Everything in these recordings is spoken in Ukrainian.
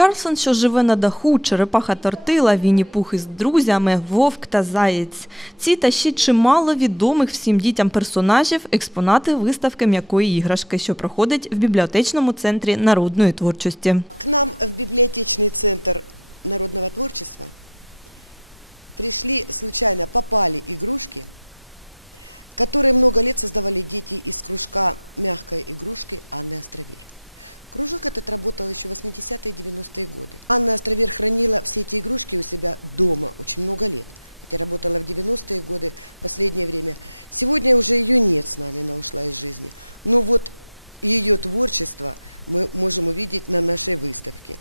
Карлсон, що живе на даху, черепаха тортила, Вінні Пух із друзями, вовк та заєць. Ці та ще чимало відомих всім дітям персонажів, експонати виставки м'якої іграшки, що проходить в бібліотечному центрі народної творчості.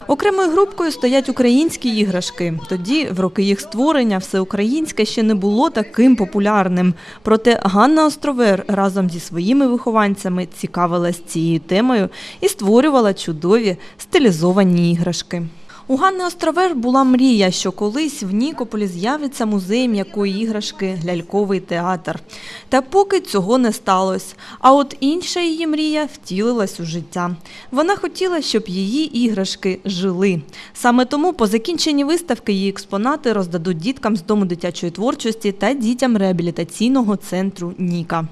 Окремою групкою стоять українські іграшки. Тоді, в роки їх створення, всеукраїнське ще не було таким популярним. Проте Ганна Островер разом зі своїми вихованцями цікавилась цією темою і створювала чудові стилізовані іграшки. У Ганни Островер була мрія, що колись в Нікополі з'явиться музей м'якої іграшки ляльковий театр. Та поки цього не сталося. А от інша її мрія втілилась у життя. Вона хотіла, щоб її іграшки жили. Саме тому по закінченні виставки її експонати роздадуть діткам з дому дитячої творчості та дітям реабілітаційного центру Ніка.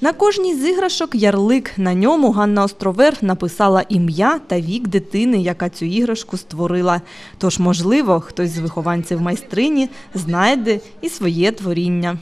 На кожній з іграшок ярлик. На ньому Ганна Островер написала ім'я та вік дитини, яка цю іграшку створила. Тож, можливо, хтось з вихованців майстрині знайде і своє творіння.